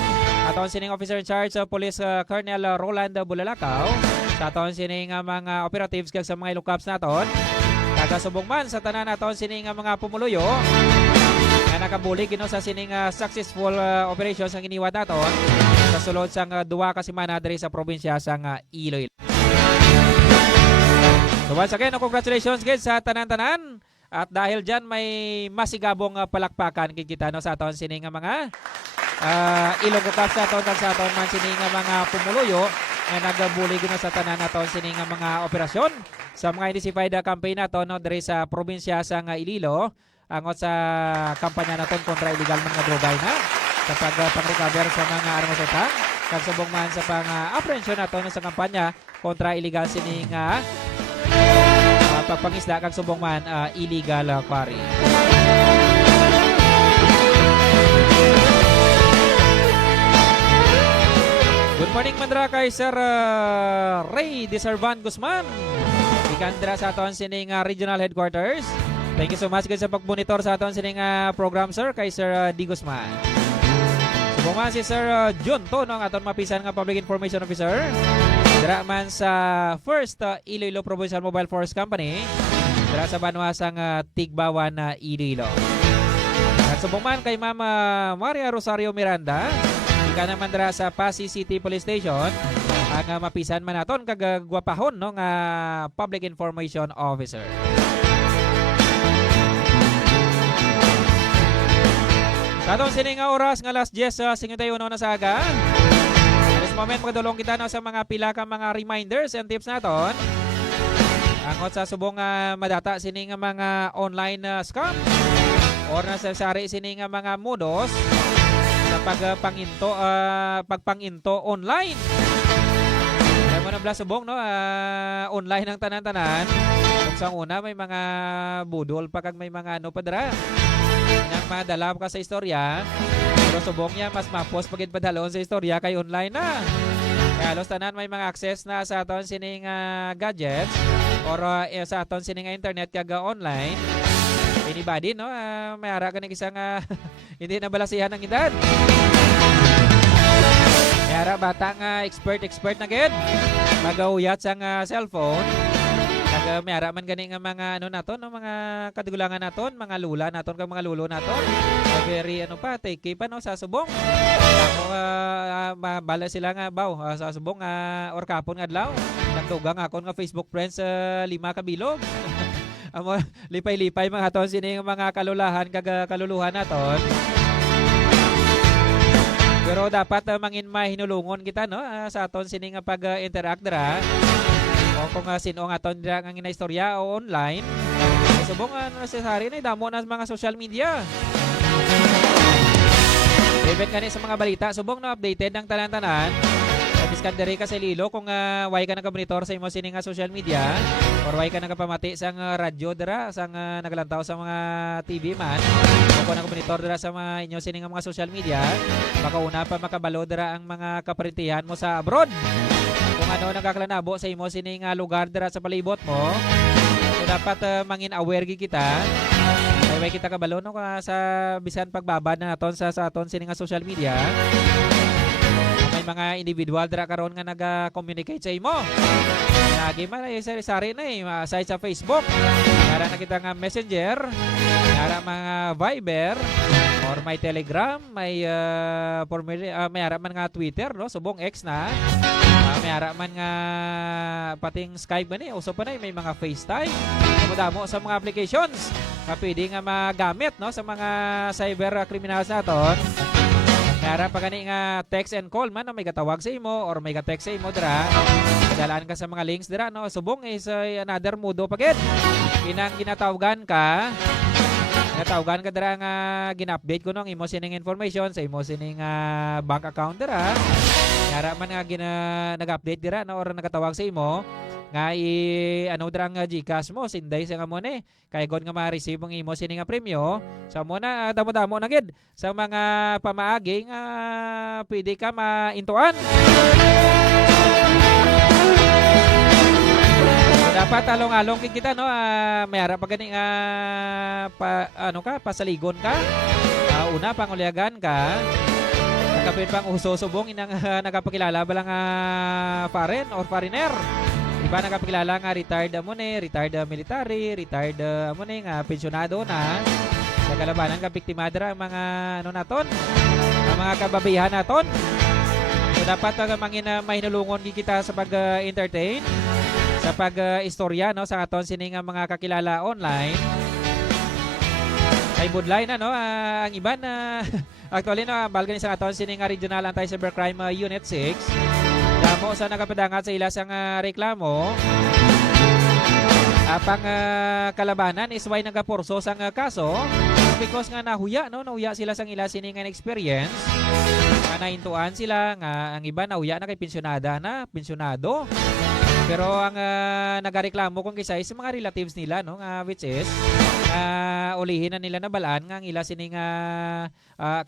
aton sining officer in charge sa Police Colonel Roland Bulalakaw sa aton sining mga operatives kag sa mga ilukaps naton kagasubong man sa tanan naton sining mga pumuluyo nga nakabulig gino sa sining successful operations ang iniwat naton sa sulod sang duwa ka semana diri sa probinsya sang Iloilo. So once again, congratulations guys sa tanan-tanan. At dahil dyan may masigabong palakpakan kita no, sa aton sining mga Ilonggo Cup sa aton sa aton man sining mga pumuluyo nga nagabulig no sa tanan naton sining mga operasyon sa mga intensified campaign naton no, diri sa probinsya sa Iloilo angot sa kampanya naton kontra illegal mga drogay na sa pag-recover sa mga armas at tang kag subong man sa pang-apprehension naton no, sa kampanya kontra illegal sining pagpangisda kag subong man illegal quarry. Good morning mandra kay Sir Ray Deservan Guzman. Ikan dira sa aton sining regional headquarters. Thank you so much sa pagmonitor sa aton sining program sir kay Sir D. Guzman. Subong man si Sir John to no aton mapisan nga public information officer. Dira man sa First Iloilo Provincial Mobile Force Company dira sa Banwasang Tigbawan na Iloilo. At subong man kay Mama Maria Rosario Miranda ika naman dira sa Pasig City Police Station ang mapisan man naton kag gwapahon no nga Public Information Officer. Sa atong sining oras nga last 10:51 na sa aga. Moment magdulong kita no, sa mga pila ka mga reminders and tips naton angot sa subong madata sining mga online scam or nasasari sining mga modos sa pagpanginto online. Kaya mo na bla subong no online ang tanan-tanan kung sa una may mga budol pa kag may mga ano pa dira nang madala ka sa istorya. Pero subong niya mas mapos pagid padalon sa istorya kay online na. Kaya halos tanan may mga access na sa aton sining gadgets or sa aton sining internet kag online. Anybody no may ara ka ning isang hindi na balasihan ng edad. May ara bata nga expert na gid. Magauyat sang cellphone. Kag may ara man gani nga mga ano naton no mga kadugulangan naton, mga lula naton kag mga lulo naton. Very ano pa take pa no sa subong. Ako bala sila nga baw sa subong or kapon nga adlaw. Nagtugang akon nga Facebook friends 5 ka bilog. Amo lipay-lipay mga aton sini mga kalulahan kag kaluluhan naton. Pero dapat mangin mahinulungon kita no sa aton sini nga pag-interact dira. O kung sino nga aton dira nga istorya o online. Subong necessary na damo na mga social media. Even kani sa mga balita subong na updated ng tanan-tanan. Biskan diri ka sa Lilo kung why ka nagka-monitor sa imo sini nga social media or why ka nagapamati sa radyo dira sa nagalantaw sa mga TV man o kung nagka-monitor dira sa mga inyo sini nga mga social media baka una pa makabalo dira ang mga kaparintihan mo sa abroad kung ano nagkakalanabo sa imo sini nga lugar dira sa palibot mo so dapat mangin aware gid kita may kita kabalo no sa bisan pagbabad na naton sa aton sini nga social media may mga individual dira karon nga naga-communicate sa imo. Lagi man ay sari na aside sa Facebook. Nara na kita nga Messenger, nara mga Viber or may Telegram, may may ara man nga Twitter no, subong X na. May ara man nga pating Skype man uso pa na may mga FaceTime. Damo sa mga applications nga pwede nga magamit no sa mga cyber criminals naton. Nara pa gani nga text and call man may katawag sa imo or may ka-text sa imo dira. Dalaan ka sa mga links dira no. Subong is another modo pagid. Inang ginatawagan ka. Natawagan ka dira nga gin-update ko nung imo sining information sa imo sining bank account dira. Nara man nga nag-update dira no or nagatawag sa imo nga ano dira nga GCash mo sinday sa nga mo ni kay god nga ma-receive ang imo sini nga premyo sa mo na damo-damo na gid sa mga pamaagi nga pwede ka maintuan. So, dapat along-along kita no may ara pa gani pasaligon ka. Una pangulyagan ka. Kapit pang usosubong inang nagapakilala ba lang foreign or foreigner. Iba nakapakilala nga retired mo ni, retired military, retired mo ni nga pensyonado na. Sa kalabanan ka biktima dira ang mga ano naton, ang mga kababayan naton. So dapat mangin mahinulungon kita sa pag-entertain, sa pag-istorya no sa aton sini nga mga kakilala online. Kay budlay na no ang iban na actually no balgan sa aton sini nga Regional Anti-Cybercrime Unit 6. Damo sa nagapadangat sa ila sang reklamo. Apang kalabanan is why nagaporso sang kaso because nga nahuya sila sang ila sini nga experience. Nga naintuan sila nga ang iba nahuya na kay pensyonado. Pero ang nagareklamo kung kisa is mga relatives nila no nga which is ulihin na nila na balaan nga ang ila sini nga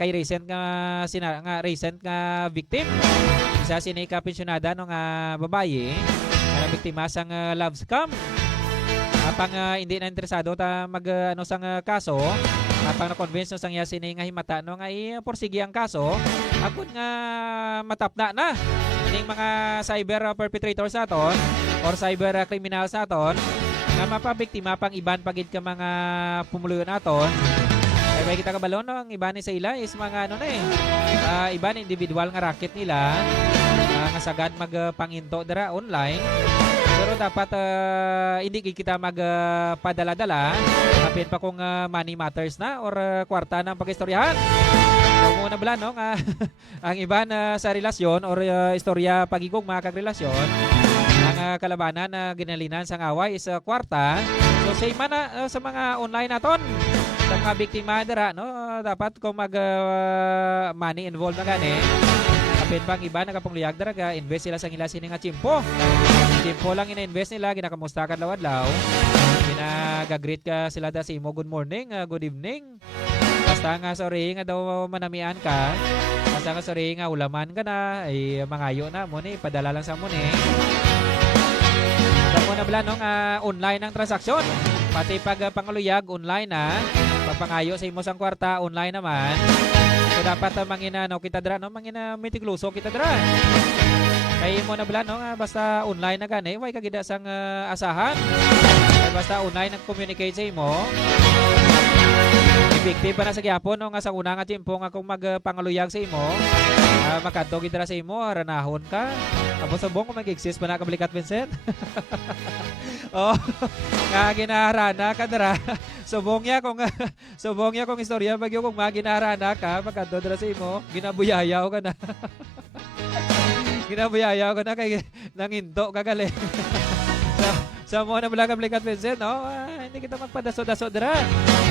kay recent nga victim. Isa sini ka pensyonada no nga babae na biktima sang love scam. Apang hindi na interesado ta mag sang kaso, apang na-convince no sang iya sini nga himata no nga porsige ang kaso, agud nga matapna na ining mga cyber perpetrators aton or cyber criminals aton nga mapabiktima pang iban pagid ka mga pumuluyon naton. Ay kita kabalo no ang iba ni sa ila is mga iba ni individual nga racket nila nga sagad magpanginto dira online. Pero dapat hindi kita magpadala-dala kapit pa kung money matters na or kwarta ng pag-istoryahan. So muna bala no nga ang iba na sa relasyon or istorya pagigong mga kagrelasyon ang kalabanan na ginalinan sang away is kwarta. So same man sa mga online naton sa mga biktima dira no dapat kung mag money involved na gani kapit pang iba nakapangliyag dira ka invest sila sa ila sini nga chimpo lang ina-invest nila ginakamusta ka lawadlaw ginagagreet ka sila da sa imo good morning good evening basta nga sorry nga daw manamian ka basta nga sorry nga ulaman ka na ay mangayo na mo ni padala lang sa mo ni sa mo na bala no online ang transaksyon pati pag pangaluyag online na pagpangayo sa imo sang kwarta online naman. So dapat mangina kita dra no mangina mitigluso kita dra. Kay mo na bala no basta online na gani way kagida sang asahan. Kay basta online nang communicate sa imo. Effective pa na sa gyapon no nga sa una nga tiempo nga kung magpangaluyag sa imo. Makadto gid dra sa imo ranahon ka. Tapos subong kung mag-exist pa na kablikat Vincent. Oh, nga ginarana ka dara. Subong ya kung istorya bagyo kung maginarana ka magkadto dara sa imo, ginabuyayaw ka na. Ginabuyayaw ka na kay nanginto ka gali. So mo na bala kablikat Vincent, no? Hindi kita magpadaso-daso dara.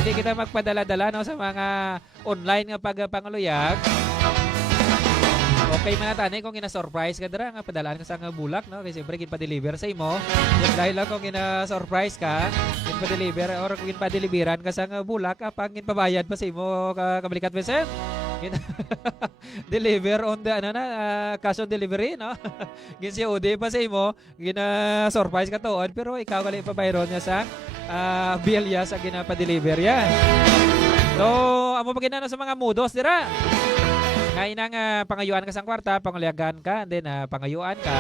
Hindi kita magpadala-dala no sa mga online nga pagpangaluyag. Okay man natanay kung gina-surprise ka dira nga padalaan ka sa nga bulak no kasi siyempre ginpa-deliver sa imo. Yan dahil lang kung gina-surprise ka, ginpa-deliver or kung ginpa-deliveran ka sa nga bulak apang ginpabayad pa sa imo kabalikat Vincent. Deliver on the cash on delivery no. Gin COD pa sa imo, gina-surprise ka tuon pero ikaw gali pabayron niya sa bill ya sa ginapa-deliver yan. So, amo pagina sa mga mudos dira. Ngayon nang pangayuan ka sa kwarta, panguliagan ka, and then pangayuan ka,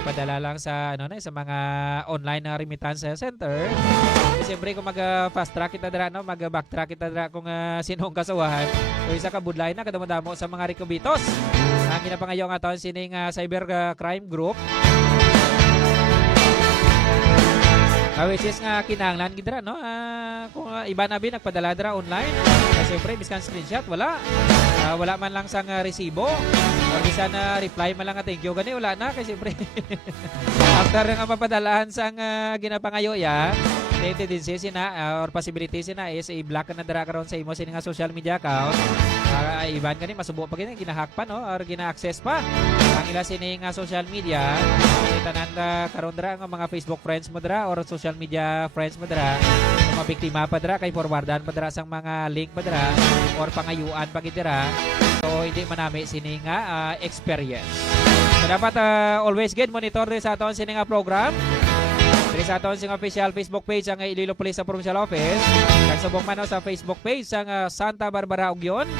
ipadala lang sa sa mga online remittance center. Siyempre kung mag-fast track kita dira no, mag-back track kita dira kung sinong kasawahan. So isa ka budlay na kadamo-damo sa mga rekubitos. Ang ginapangayo nga taon sining cyber crime group. Which is nga kinahanglan gidra no. Kung iba na nagpadala dira online, siyempre biskan screenshot wala. Wala man lang sang resibo. Or bisan na reply man lang thank you gani wala na kasi siyempre after nga mapadalaan sang ginapangayo ya, tendency sina or possibility sina is i-block na dira karon sa imo sini nga social media account. Iban kani masubo pa gini ginahack pa no or gina-access pa ang ila sini nga social media. Tanan karon dira nga mga Facebook friends mo dira or social media friends mo dira mga biktima pa dira kay forwardan pa dira sang mga link pa dira or pangayuan pa gid dira. So hindi manami sini nga experience. So dapat always good monitor sa aton sini nga program. Diri sa aton sing official Facebook page ang Iloilo Police sa Provincial Office. Nagsubok man sa Facebook page ang Santa Barbara Ugyon.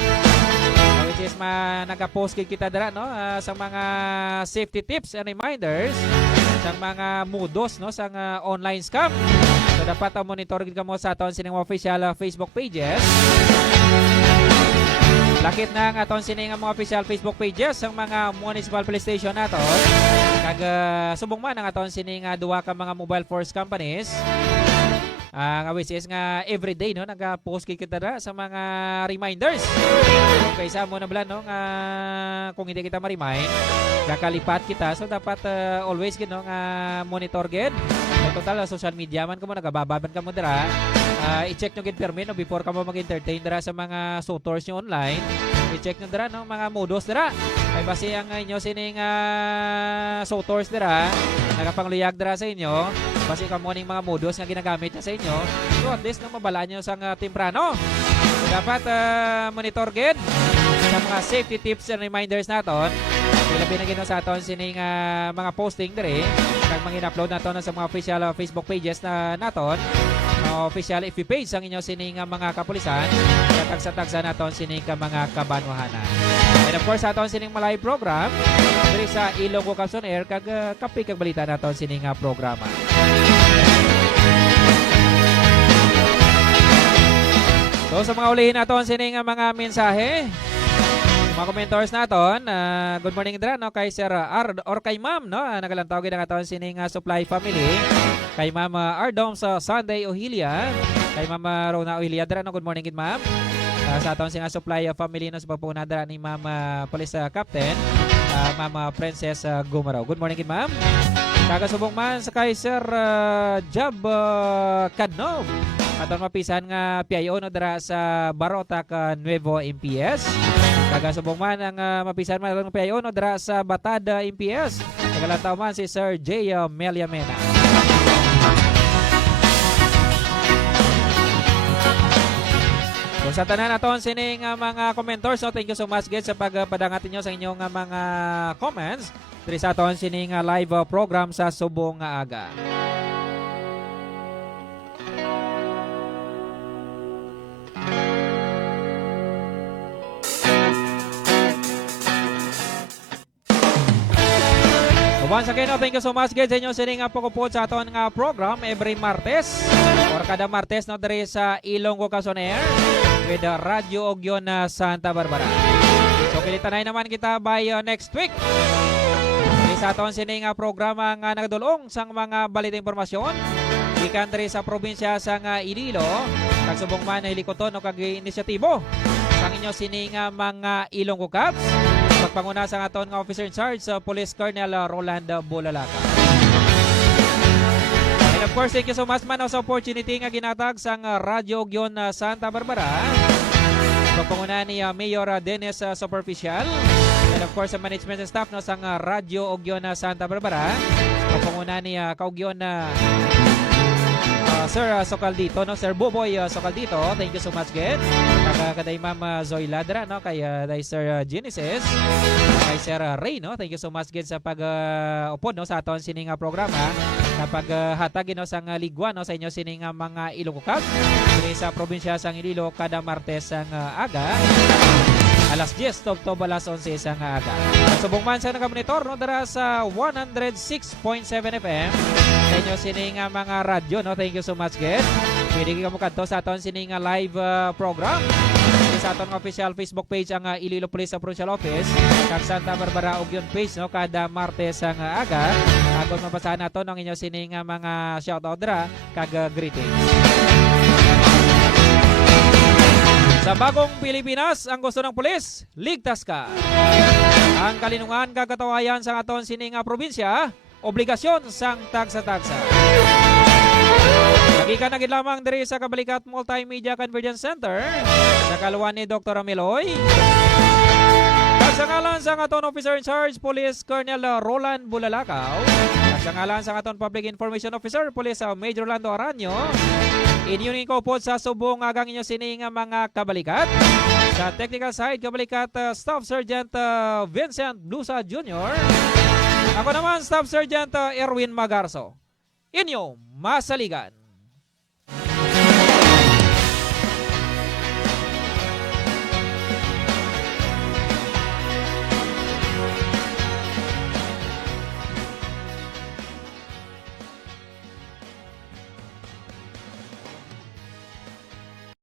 Which is nagapost kita dira no sa mga safety tips and reminders sa mga mudos no sa online scam. So dapat monitor gid kamo sa aton sining official Facebook pages. Lakit na ang aton sining mga official Facebook pages ang mga municipal police station naton. Kag subong man ang aton sining duwa ka mga mobile force companies. Which is nga everyday no nagapost kita dira sa mga reminders. Okay sa mo na bala no nga kung hindi kita ma-remind, kakalipat kita so dapat always gid no nga monitor gid. Total social media man kamo nagabababan kamo dira. I-check nyo gid permi no before ka mo mag-entertain dira sa mga suitors nyo online. I-check nyo dira no mga modus dira. Ay base ang inyo sining suitors dira nagapangluyag dira sa inyo. Base ka mo ning mga modus nga ginagamit niya sa inyo. So at least no mabala nyo sang timprano. So, dapat monitor gid sa mga safety tips and reminders naton. Labi na gino sa aton sining mga posting dire kag mangin-upload naton sa mga official Facebook pages na naton. Official FB page ang inyo sining mga kapulisan. Tagsa-tagsa naton sining mga kabanwahanan. And of course aton sining malay program diri sa Ilonggo Capson Air kag kapi kag balita naton sining programa. So sa mga ulihin naton sining mga mensahe, mga commentors naton, good morning dira no kay Sir Ard or kay Ma'am no, nagalantaw gid ang aton sining supply family. Kay Ma'am Ardom sa Sunday Ohilia, kay Ma'am Rona Ohilia dira no, good morning gid Ma'am. Sa aton sining supply family no sa pagpuna dira ni Ma'am Police Captain, Ma'am Princess Gumaraw. Good morning gid Ma'am. Kagasubong man sa kay Sir Jab Kadnov. Aton mapisan nga PIO no dira sa Barotac Nuevo MPS. Kagasubong man ang mapisan man ang PIO no dira sa Batada MPS. Nagalantaw man si Sir J. Meliamena. So sa tanan naton sining mga commentors no, thank you so much guys sa pagpadangat niyo sa inyong mga comments diri sa aton sining live program sa subong nga aga. Once again, thank you so much guys sa inyo sining pagupod sa aton nga program every Martes or kada Martes no diri sa Ilonggo Capson Air with Radio Ugyon Santa Barbara. So kilitanay naman kita by next week. Diri sa aton sining programa nga nagadulong sang mga balita impormasyon gikan diri sa probinsya sang Iloilo kag subong man hilikoton no kag inisyatibo sang inyo sining mga Ilonggo Caps. Pagpanguna sa aton nga officer in charge sa Police Colonel Roland Bulalaka. And of course, thank you so much man sa opportunity nga ginatag sa Radio Ugyon Santa Barbara. Pagpanguna ni Mayor Dennis Superficial. And of course sa management and staff no sang Radyo Ogyon na Santa Barbara. Kapanguna ni Kaugyon na Sir Socaldito no, Sir Boboy Socaldito. Thank you so much again. Kaday Ma'am Zoe Ladra no, kay day Sir Genesis, kay Sir Ray no. Thank you so much again sa pag-upod no sa aton sining programa. Kapag hatag no sang ligwa no sa inyo sining mga Ilocos diri sa probinsya sang Iloilo kada Martes ang aga. Alas 10 to alas 11 sang aga. Subong man sa nakamonitor no dara sa 106.7 FM sa inyo sining mga radyo no. Thank you so much again. Pwede ka mo kadto sa aton sining live program sa aton official Facebook page ang Iloilo Police Provincial Office kag Santa Barbara Ogyon page no kada Martes ang aga. Agon mabasahan nato ang inyo sining mga shoutout dra kag greetings. Sa bagong Pilipinas, ang gusto ng pulis, ligtas ka. Ang kalinungan kagatawayan sa aton sining probinsya, obligasyon sang tagsa-tagsa. Lagi ka naging lamang diri sa Kabalikat Multimedia Convergence Center sa kaluwan ni Dr. Amiloy. Sa ngalan sa aton Officer in Charge, Police Colonel Roland Bulalakaw. Sa ngalan sa aton Public Information Officer, Police Major Lando Aranyo. Inyong po sa subong agang inyo sining mga kabalikat. Sa technical side, kabalikat Staff Sergeant Vincent Blusa Jr. Ako naman, Staff Sergeant Erwin Magarso. Inyo masaligan.